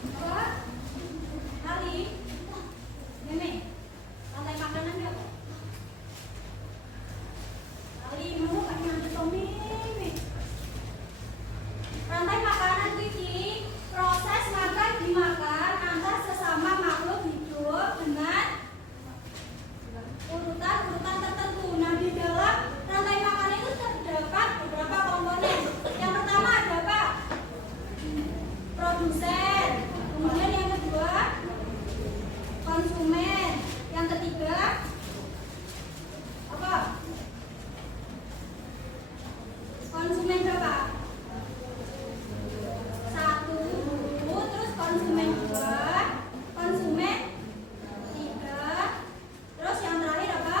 Apa? Ali? Ini lantai makanan ya kok? Ali mau kan yang Tommy nih. Rantai makanan ini proses makan dimakan antar sesama makhluk hidup dengan urutan tertentu. Nah, di dalam rantai makanan itu terdapat beberapa komponen. Yang pertama ada apa? Produsen. Kemudian yang kedua konsumen. Yang ketiga apa? Konsumen berapa? Satu, terus konsumen dua, konsumen tiga, terus yang terakhir apa?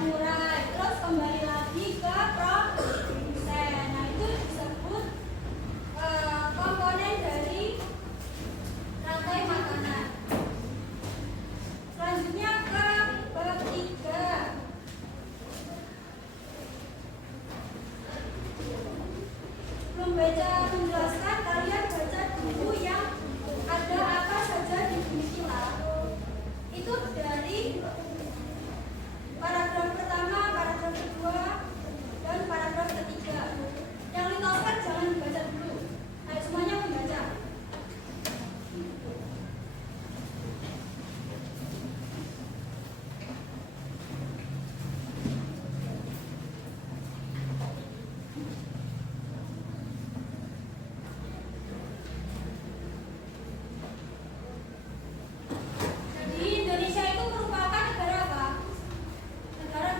Murai. Terus kembali lagi ke produsen. Nah, itu disebut komponen dari rantai makanan. Selanjutnya ke ketiga. Belum baca menjelaskan, kalian baca dulu yang ada apa saja di bumi kita. Itu dari paragraf pertama, paragraf kedua, dan paragraf ketiga. Yang Little Oscar jangan dibaca dulu. Ayo semuanya membaca. Jadi Indonesia itu merupakan negara apa? Negara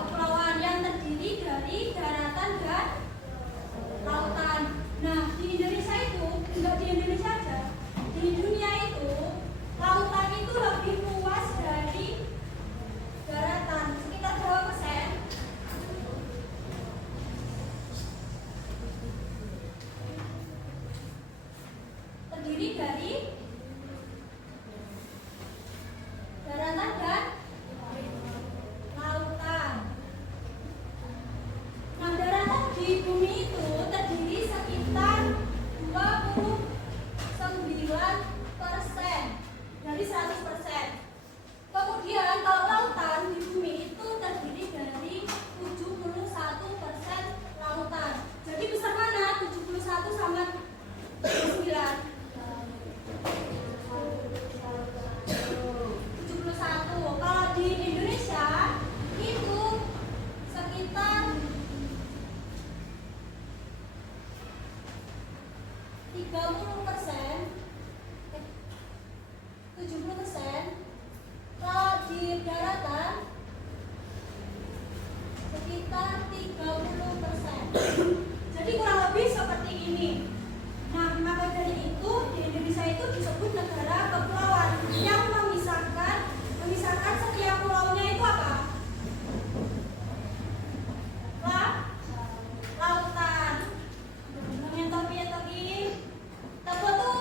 kepulauan yang terdiri dari daratan dan lautan. Nah, di Indonesia itu, enggak di Indonesia aja, di dunia itu lautan itu lebih luas dari daratan. Sekitar berapa persen? Terdiri dari daratan dan lautan. Nah, daratan di bumi itu terdiri sekitar 29% dari 100%. Kemudian kalau lautan di bumi itu terdiri dari 71% lautan. Jadi besar mana 71 sama 9? 71. Kalau di Indonesia itu sekitar 30%, 70%. Kalau di daratan sekitar 30%. Jadi kurang lebih seperti ini. Nah, maka dari itu di Indonesia itu disebut negara kepulauan yang memisahkan setiap pulaunya itu apa? Lautan. Yang topi. Tepuk tuh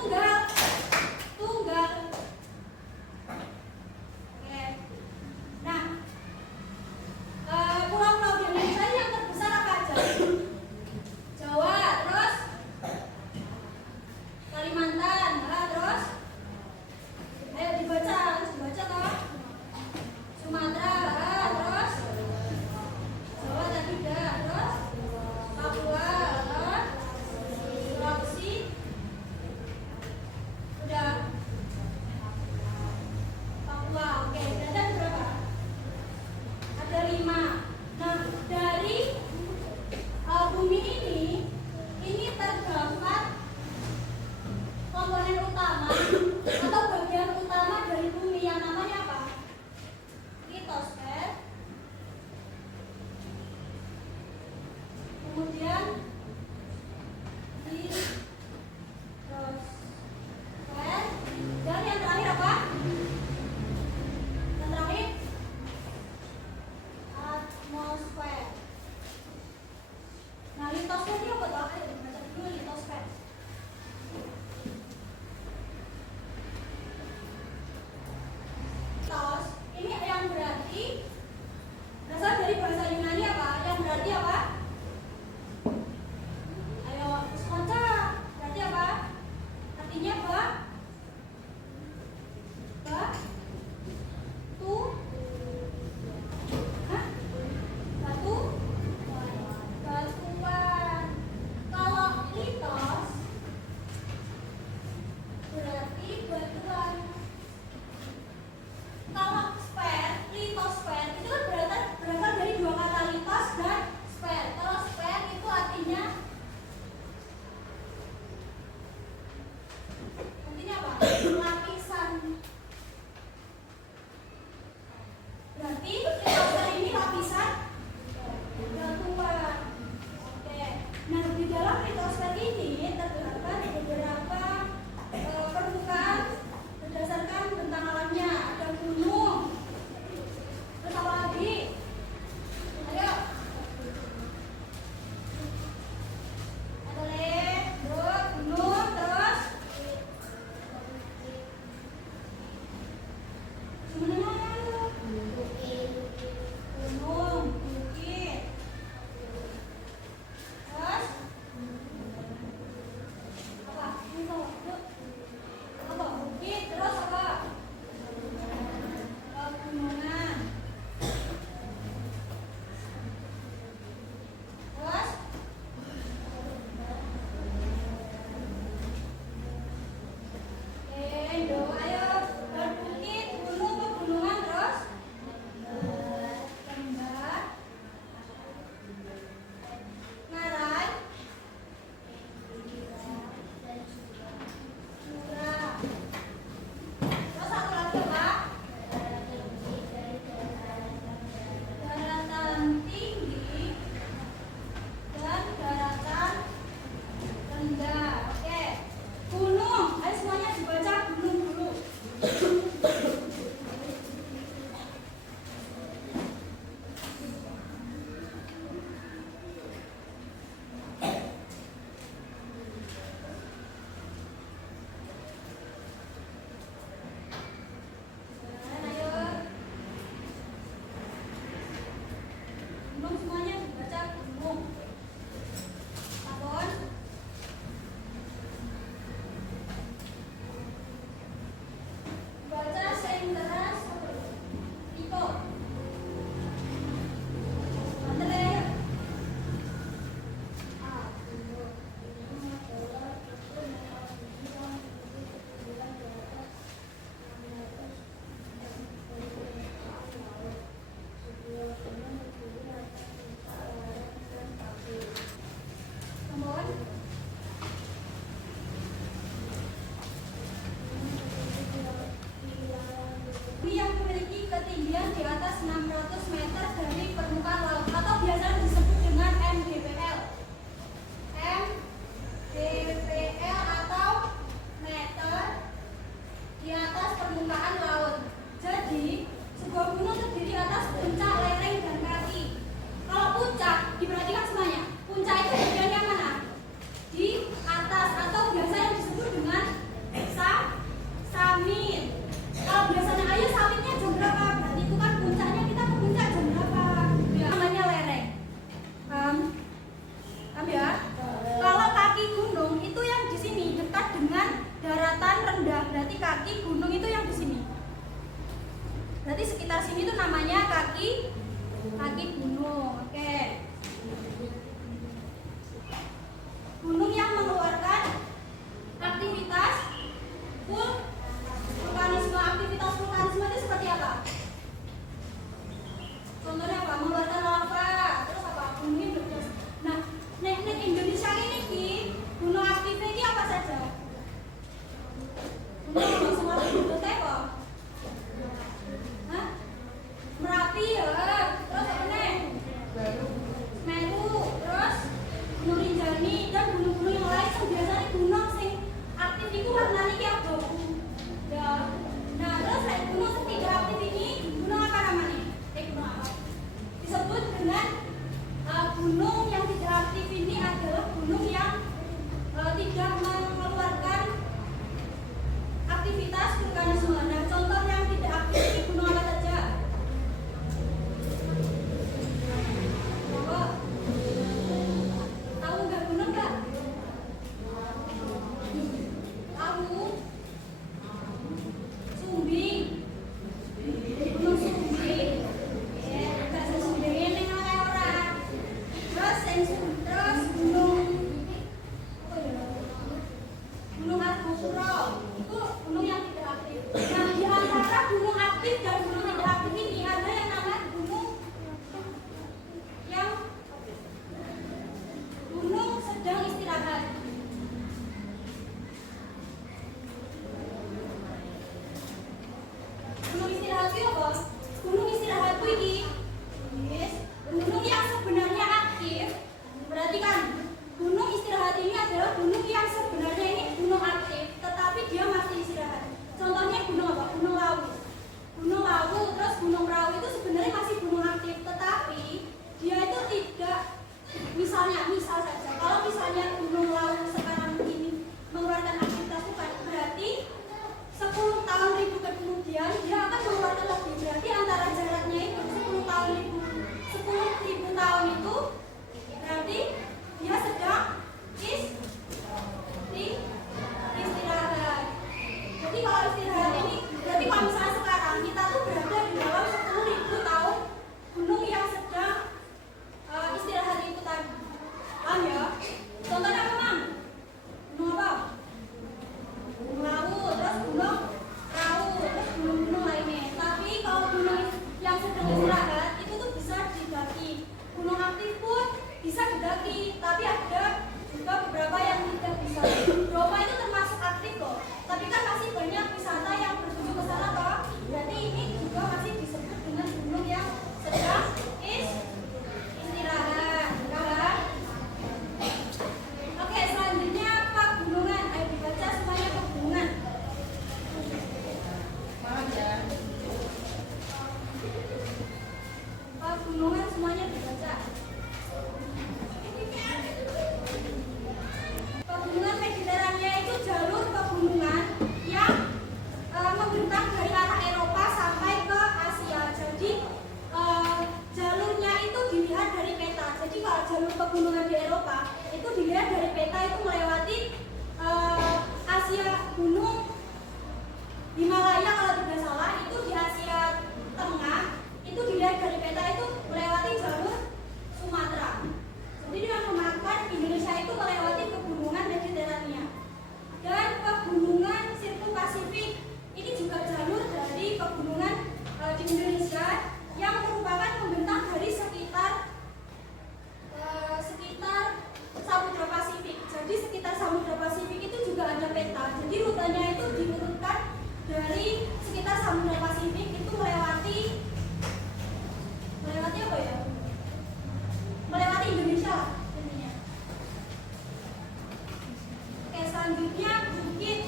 Selanjutnya bukit.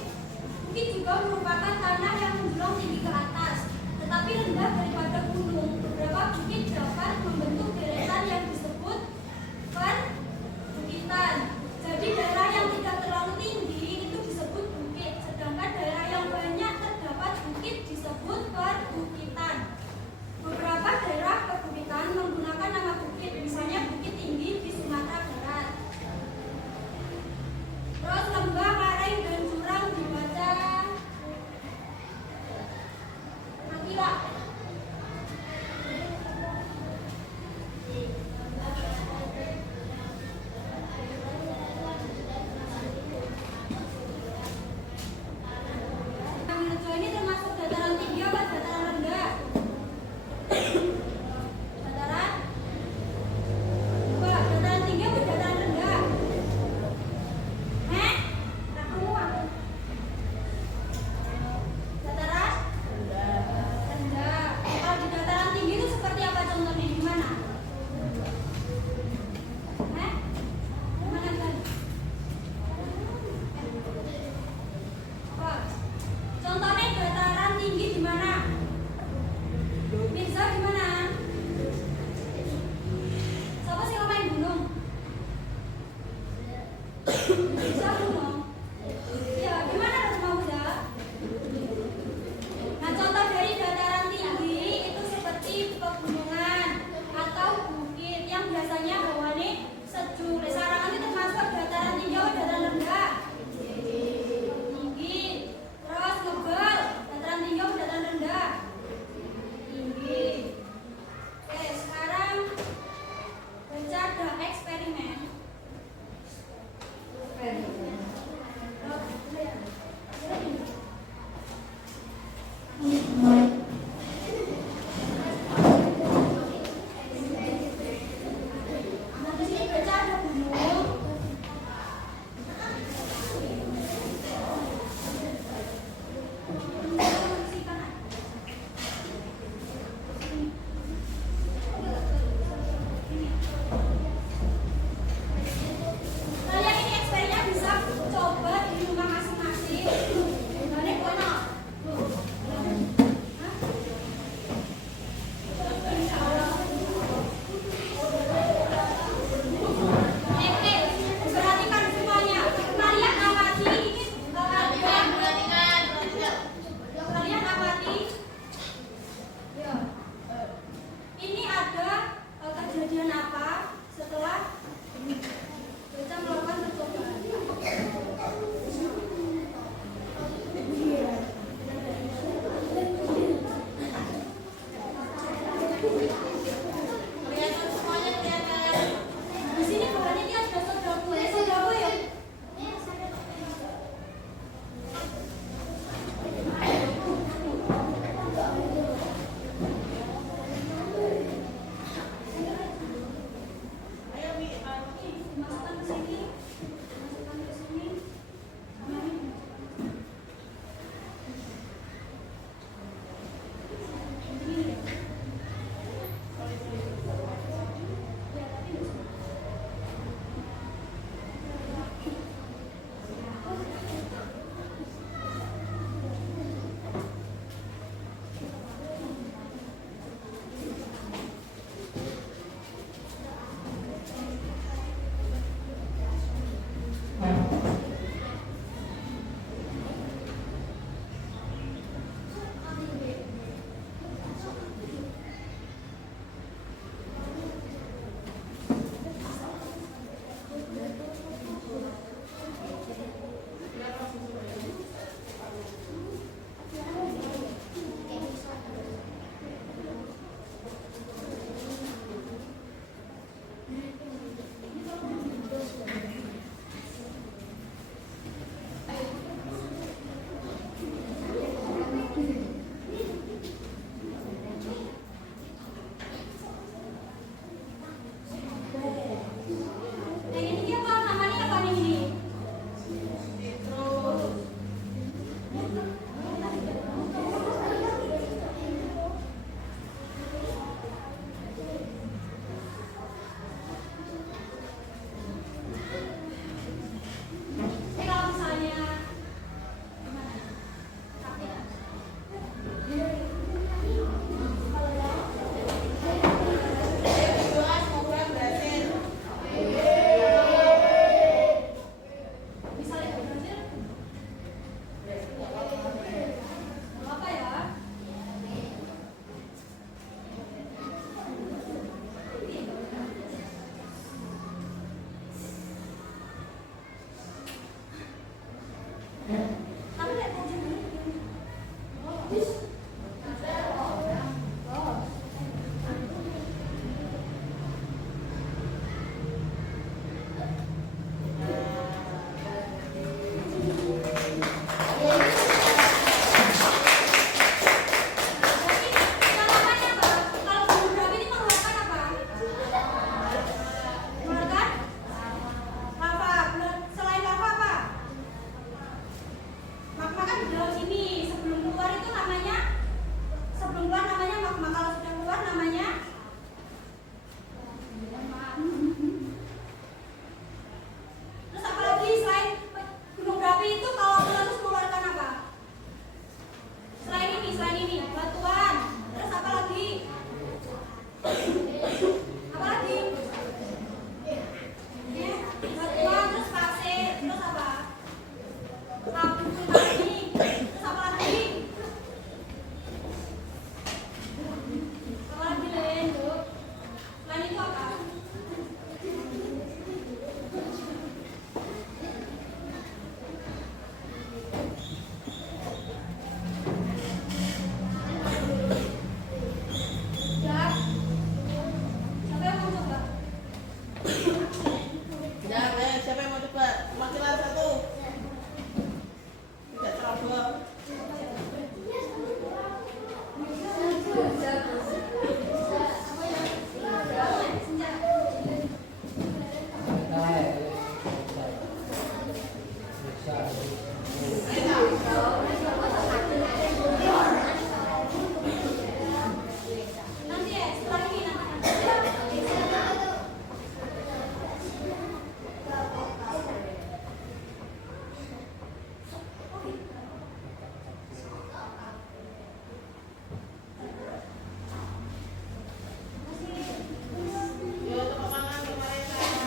Bukit juga merupakan tanah yang menjulang tinggi ke atas, tetapi rendah daripada gunung. Beberapa bukit dapat membentuk deretan yang disebut perbukitan. Jadi daerah yang tidak terlalu tinggi itu disebut bukit, sedangkan daerah yang banyak terdapat bukit disebut perbukitan. Beberapa daerah perbukitan menggunakan nama bukit, misalnya Bukit Tinggi di Sumatera Barat. Terus lembah, lereng, dan jurang dibaca nakira. Nanti ya, setelah ini nanti.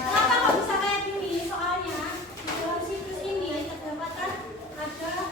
Kenapa kok bisa kayak gini? Soalnya di dalam situs ini terdapat kan ada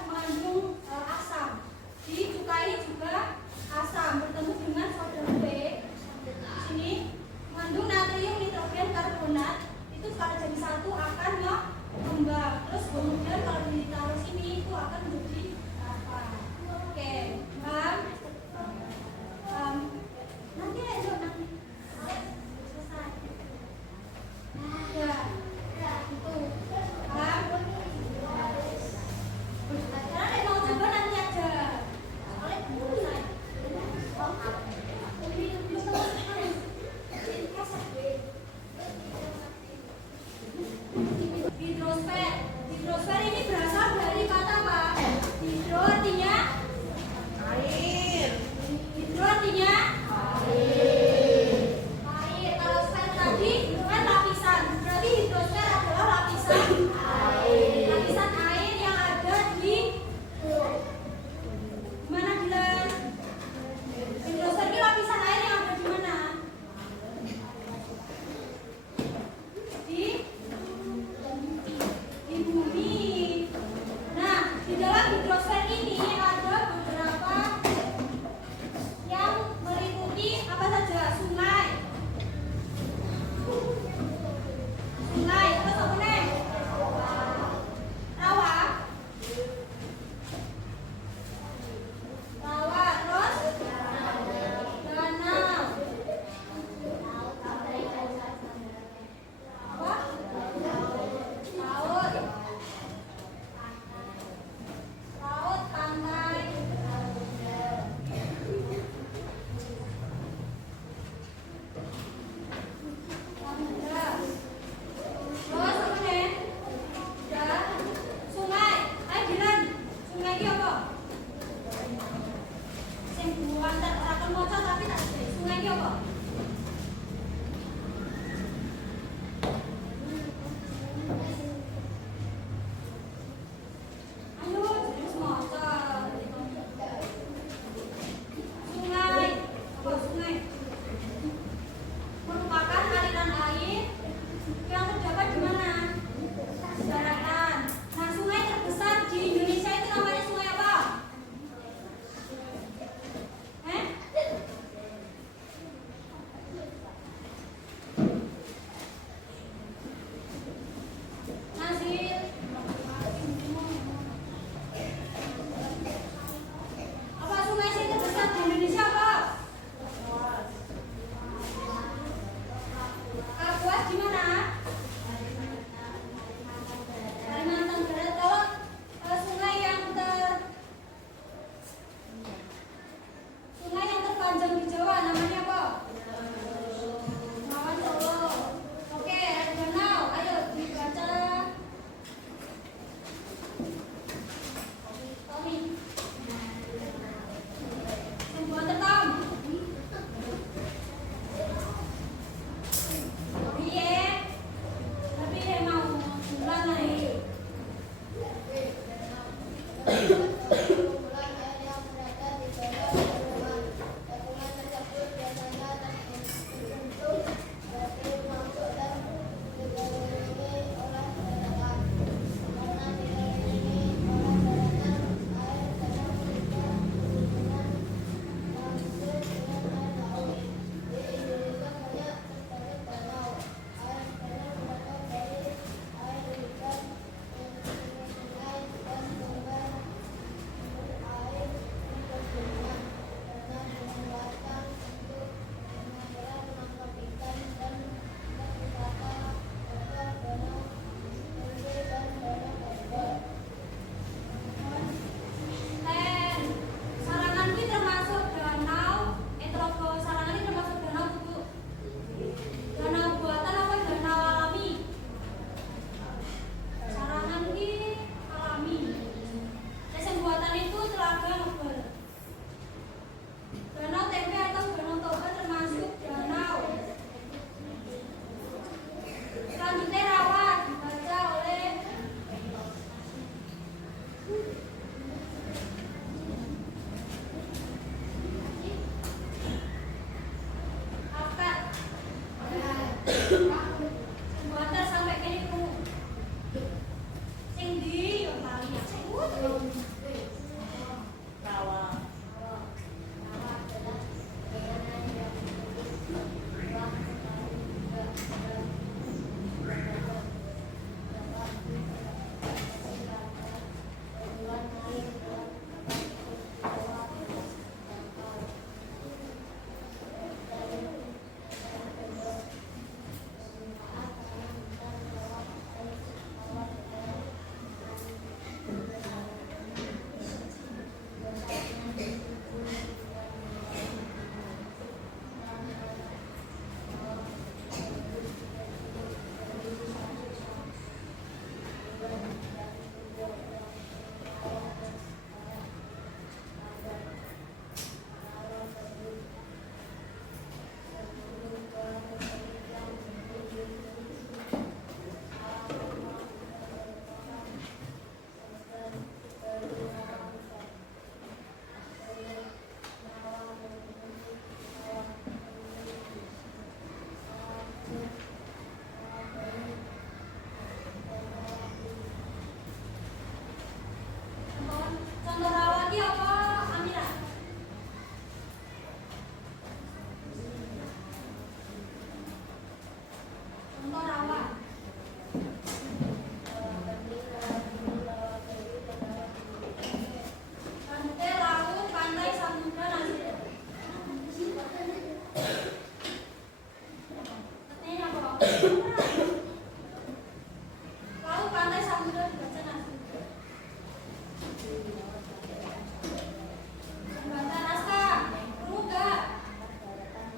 Baca naskah. Perlu nggak?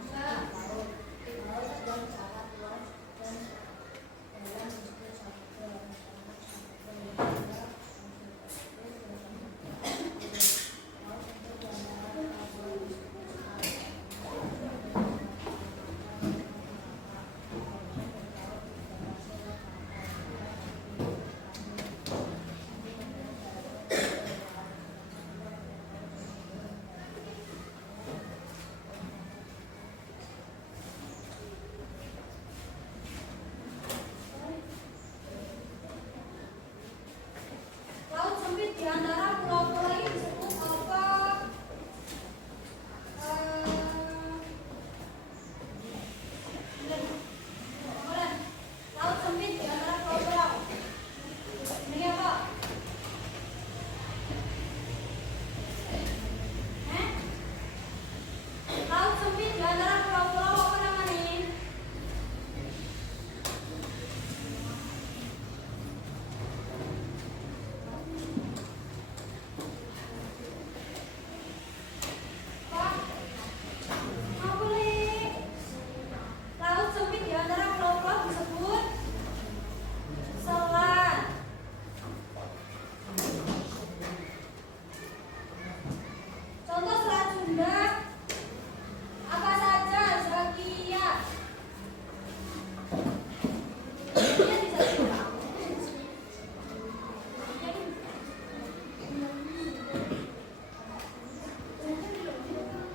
Nggak. Laut sempit di antara pulau-pulau ini disebut apa? Boleh. Laut sempit di antara pulau-pulau. Ini apa? Laut sempit di antara pulau-pulau apa namanya? Pak, nggak boleh. Laut sempit di antara pulau-pulau disebut selat. Contoh selat Sunda apa saja, Zakia? Dia bisa juga.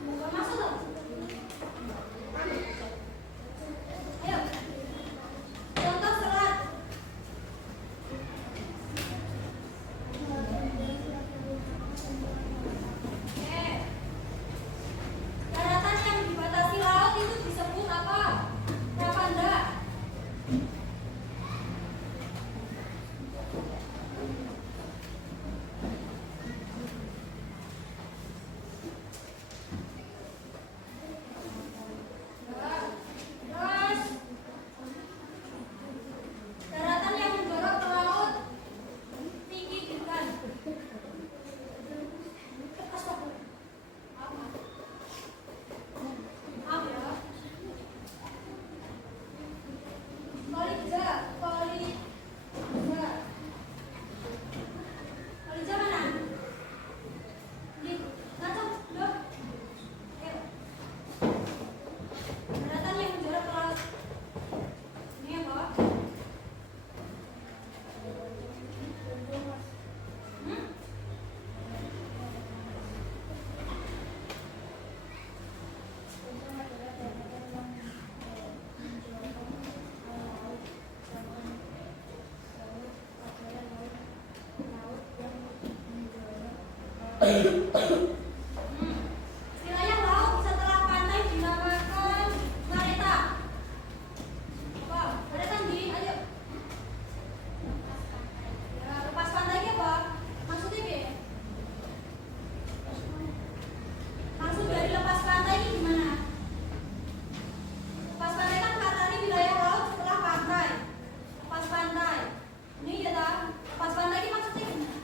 Bukan masuk loh. Ayo. Contoh selat. Daratan yang dibatasi laut itu disebut apa? Rapanda. Terus daratan yang menjorok ke laut tinggi bukan? Astagfirullah. Maaf ya. Kolija mana? Di Natong, dok. Ayo. Daratan yang menjorok ke laut. Ini apa? Hmm? Wilayah laut setelah pantai dinamakan Mareta. Apa? Mareta di, ayo. Ya, lepas pantai apa? Maksudnya apa? Maksud dari lepas pantai ini gimana? Lepas pantai kan katanya wilayah laut setelah pantai. Lepas pantai. Ini ya tak? Lepas pantai ini maksudnya gimana?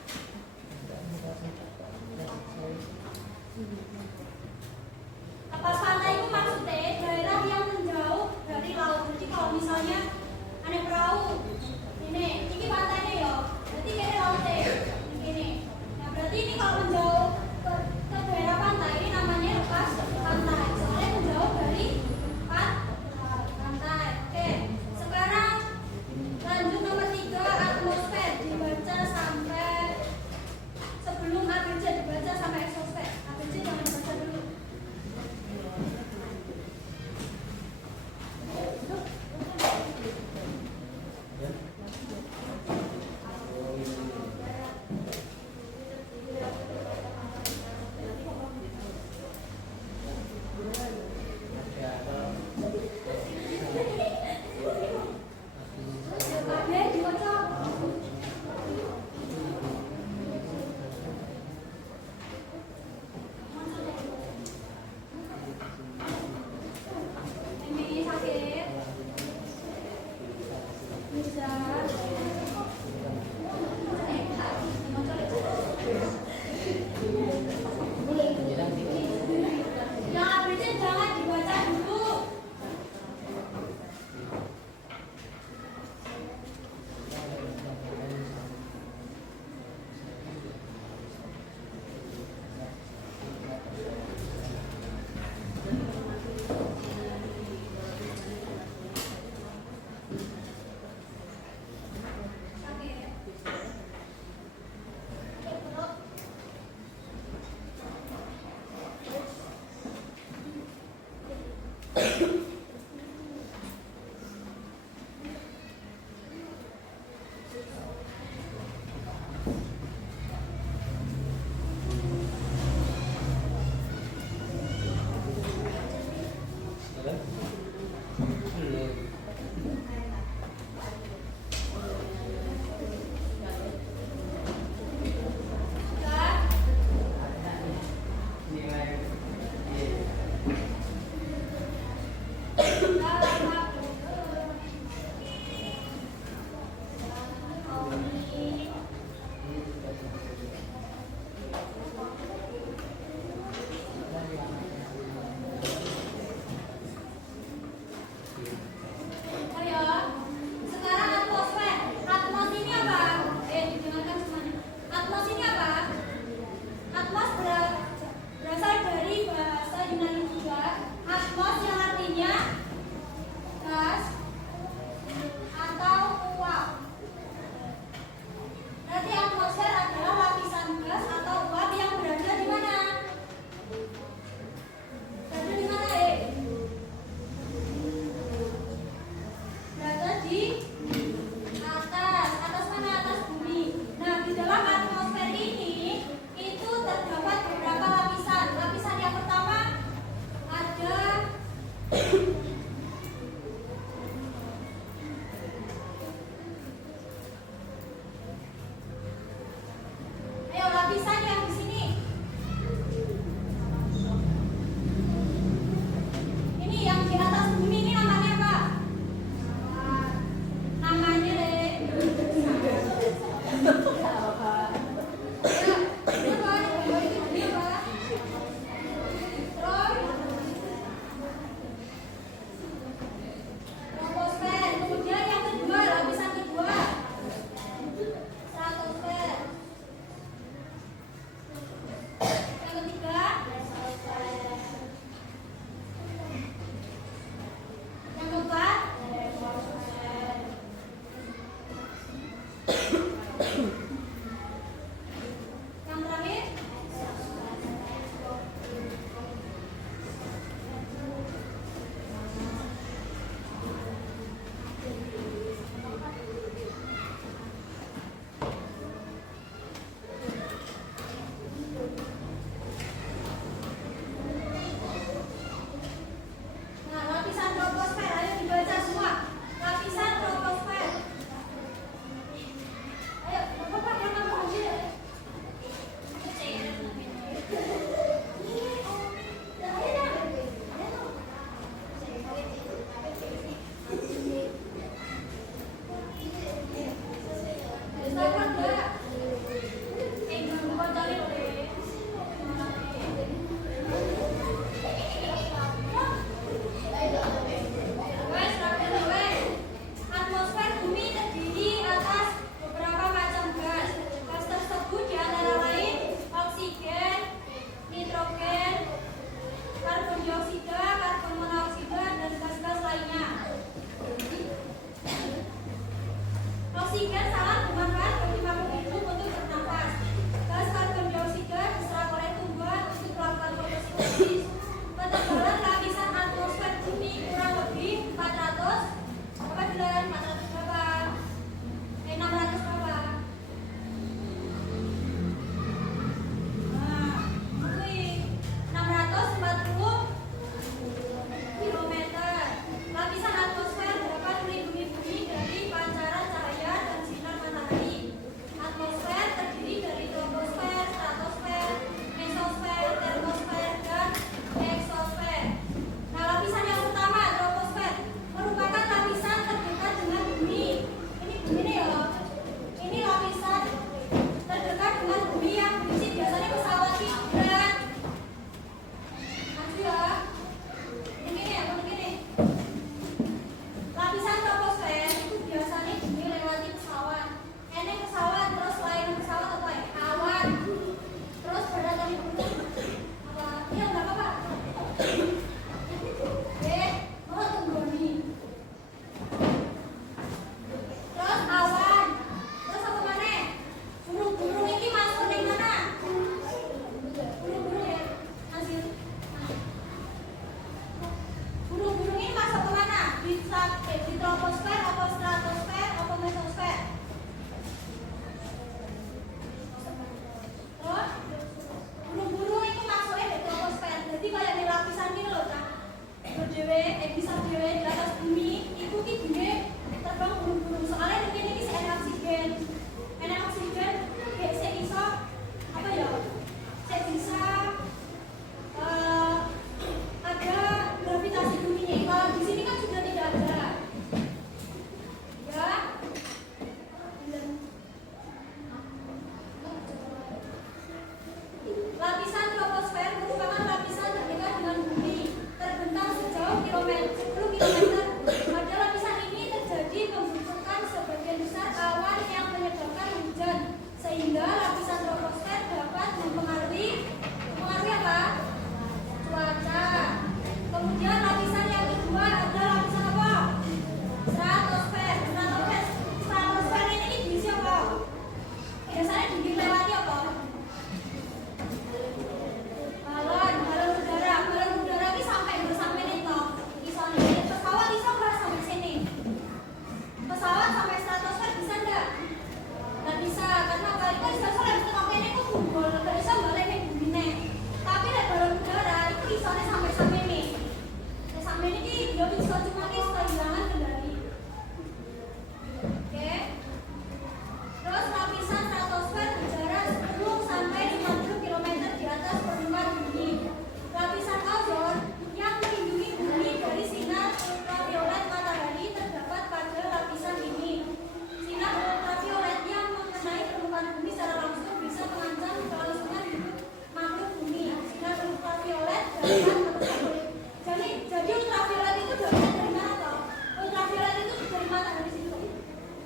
Jadi ultraviolet itu daunnya dari mana toh? Ultraviolet itu dari mana? Dari situ.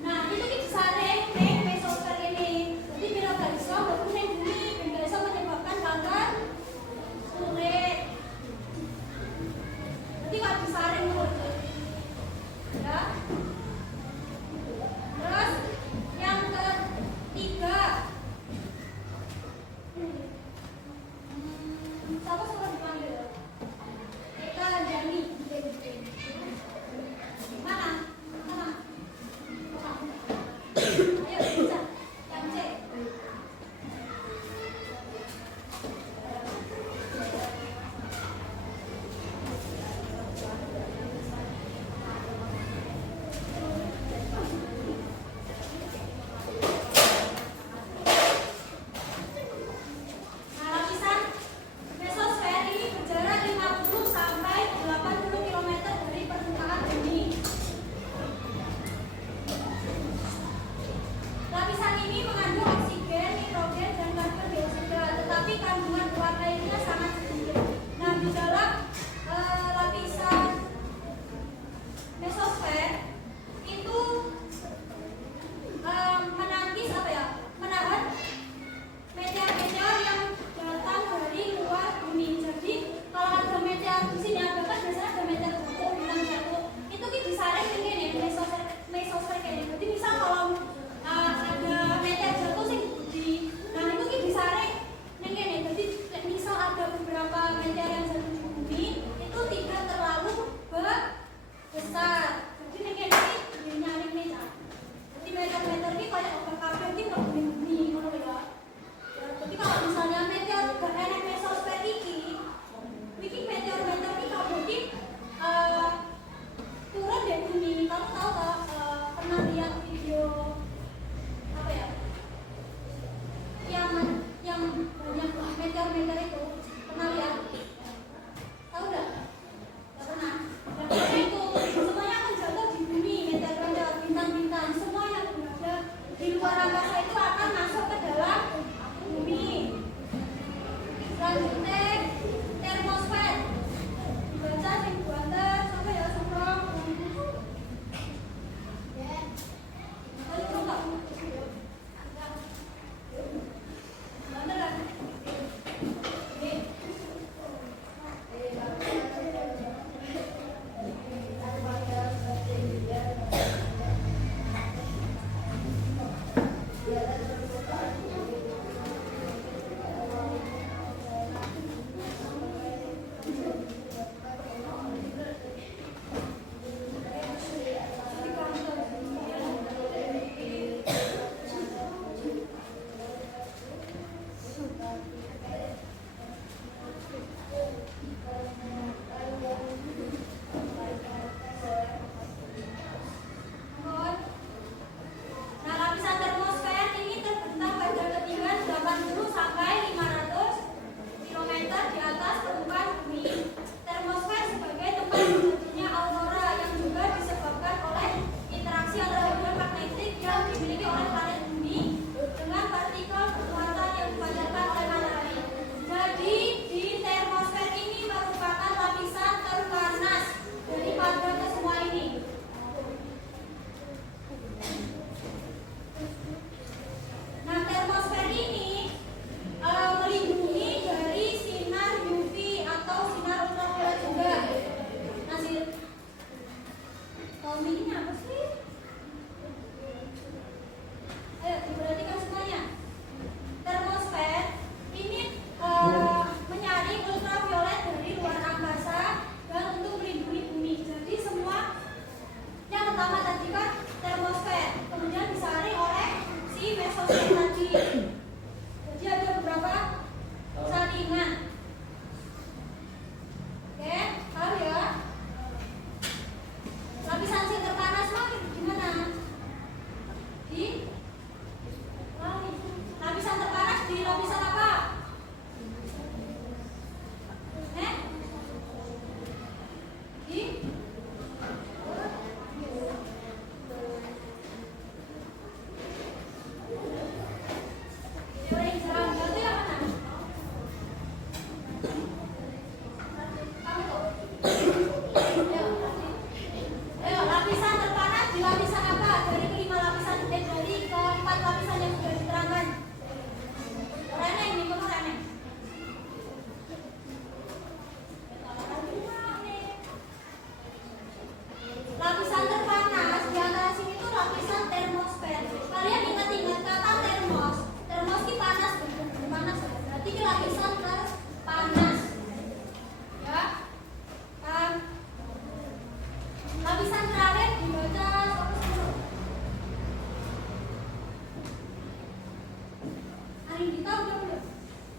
Nah, itu kita disaring nih mesosfer ini. Jadi bila gak iso berarti ning bumi, gak iso menyebabkan kanker kulit. Jadi kalau disaring terus. Ya. Terus yang ketiga. Siapa suruh dipanggil? Eka Jani. Mana? Mana? Ayo bisa. Yang C. Nah, lapisan mesosfer ini berjarak 50 sampai 80 km dari permukaan bumi. Lapisan ini mengandung oksigen, nitrogen, dan karbon dioksida, tetapi kandungan uap airnya sangat sedikit. Nah, di dalam lapisan mesosfer itu menangkis apa ya? Menahan meteor-meteor yang datang dari luar bumi. Jadi kalau ada meteor di sini ada kan biasanya ada meteor jatuh, bintang jatuh. Itu kita disaring ini mesosfer kayak gini. Jadi misal kalau ada meteor jatuh sih di, nah itu kita disaring ning kene. Jadi misal ada beberapa meteor yang jatuh di bumi itu tidak terlalu besar. Jadi ning kene iki nyaring meteor. Jadi meteor ini kayak kabeh iki kok bumi ngono ya. Jadi kalau misalnya meteor gak enak mesosfer iki meteor iki kabeh iki turun dari bumi. Kamu tahu tak pernah lihat video apa ya? Yang banyak meteor itu pernah lihat? Tahu enggak? Enggak pernah. Dan itu semuanya akan jatuh di bumi, meteor bintang-bintang, semua yang berada di luar angkasa itu akan masuk ke dalam bumi.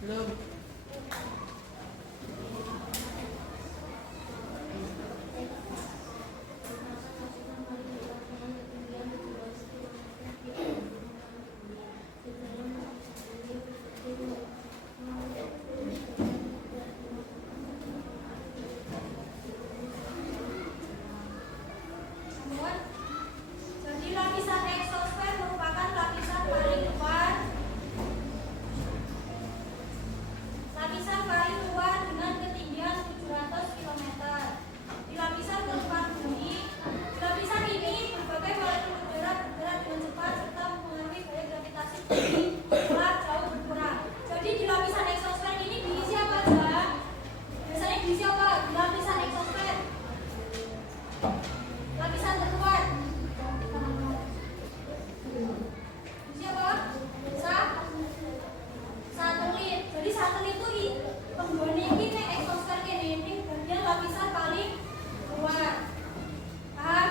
Belum. Jadi lapisan eksosfer merupakan lapisan paling luar. Lapisan paling luar dengan ketinggian 700 km. Di lapisan keempat bumi, di lapisan ini berbagai molekul udara bergerak dengan cepat serta mempengaruhi gaya gravitasi bumi telah jauh berkurang. Jadi di lapisan eksosfer ini diisi apa aja? Biasanya diisi apa? Di lapisan eksosfer. Lapisan terluar. Siapa? Satelit. Jadi satelit itu penggone ini eksosfer ini bagian lapisan paling luar. Paham?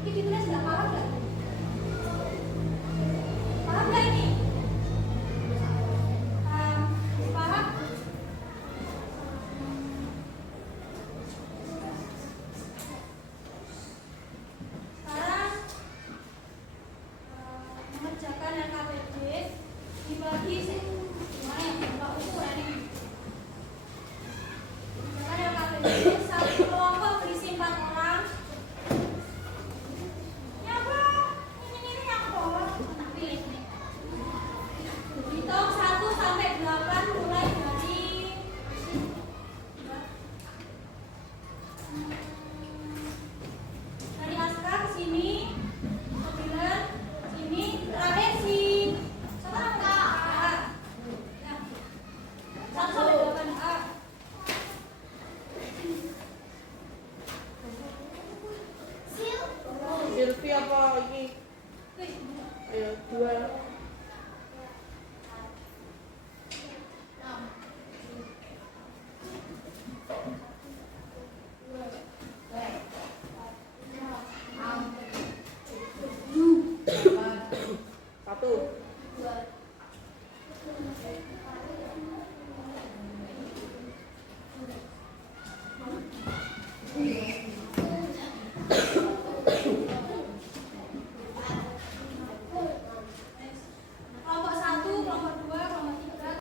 Ini ditulis nggak paham nggak? Paham nggak ini? Paham? Sekarang mengerjakan LKPD dibagi gimana ya? Mbak ukuran ini. Mengerjakan LKPD satu kelompok berisi 4 orang. Ya apa? Ini yang apa? Tak pilih nih. Hitung 1 sampai 8 mulai dari Aska ke sini, 9, sini, terakhir si siapa namanya? A. Ya. 1 sampai 8 A. Silvi apa ini? Ayo, 2. Satu. Kelompok 1, kelompok 2, kelompok 3.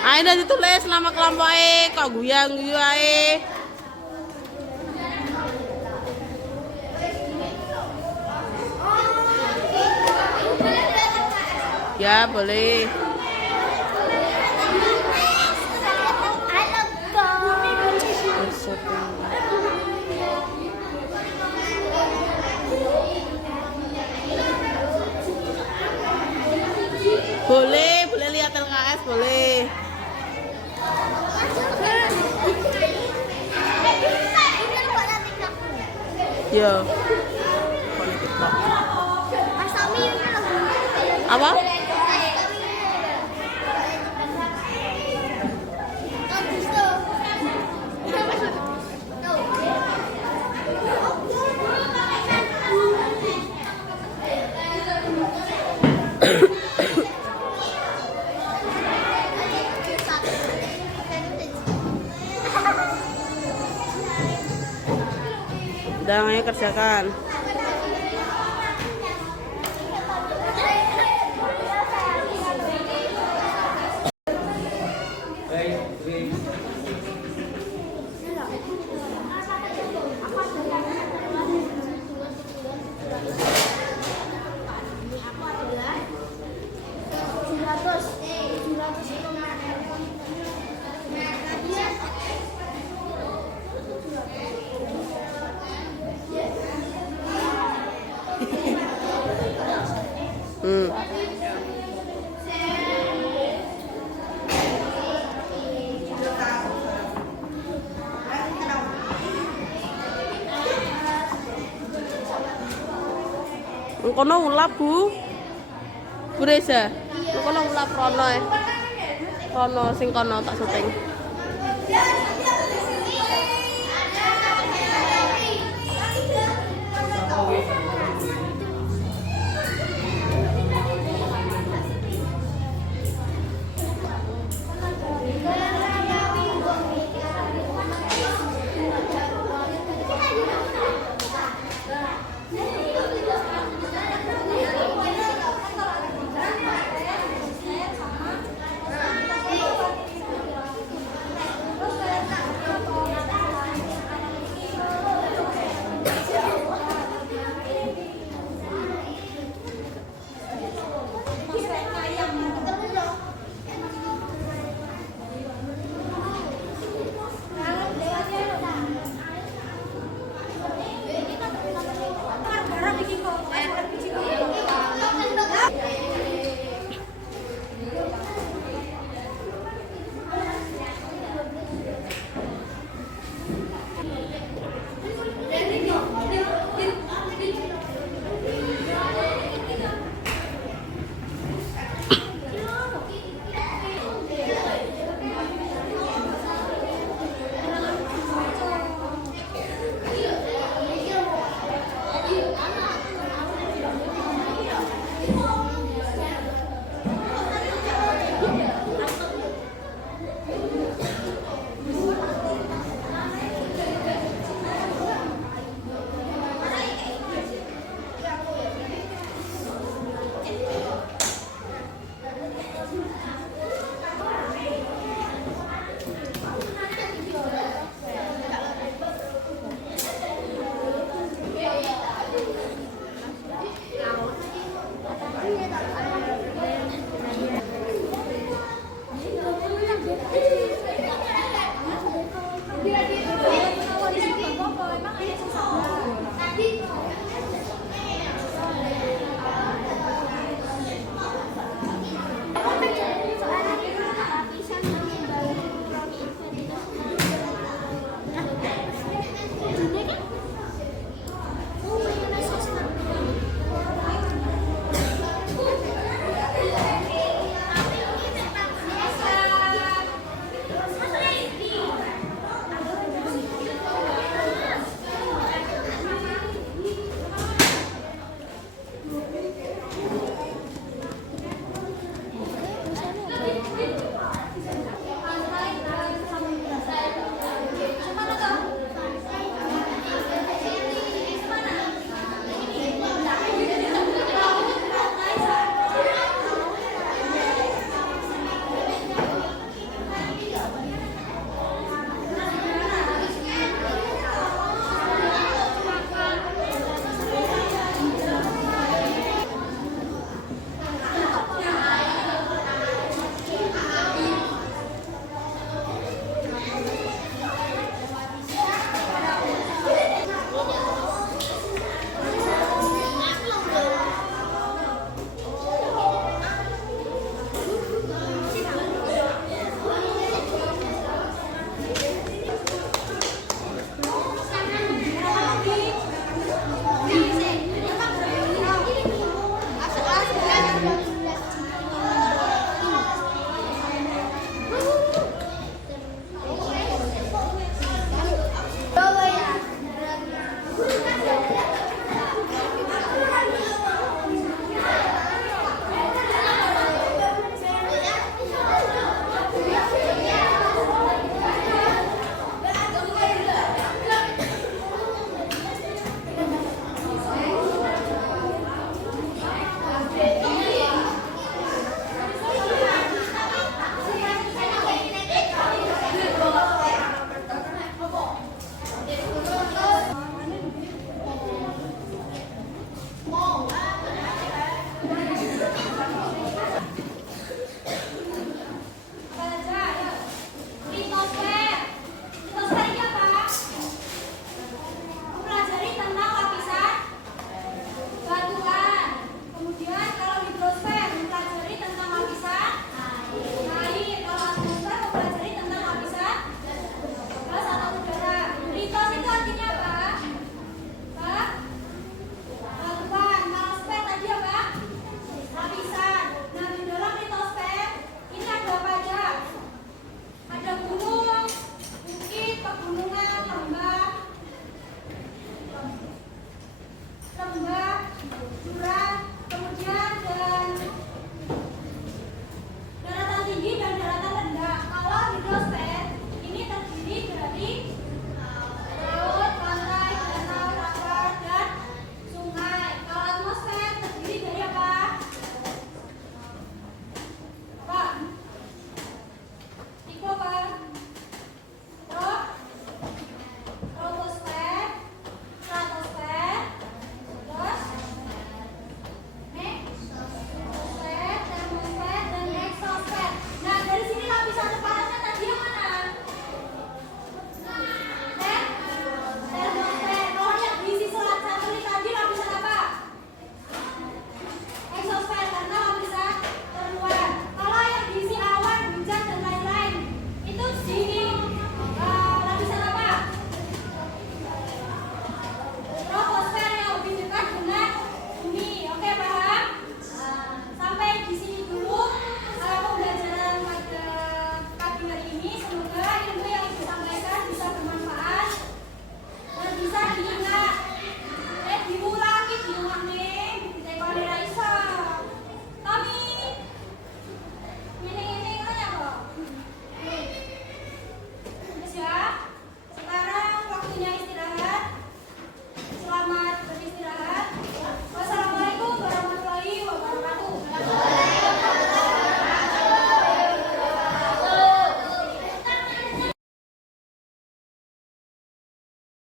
'Ae udah ditulis nama kelompoknya, kok guyang gitu ae. Ya, boleh. Boleh, boleh lihat LKS, boleh. Yo. Apa? sedang, ayo kerjakan. Kono ulap Bu. Bu Reza. Kono ulap rono. Rono sing kono tak syuting.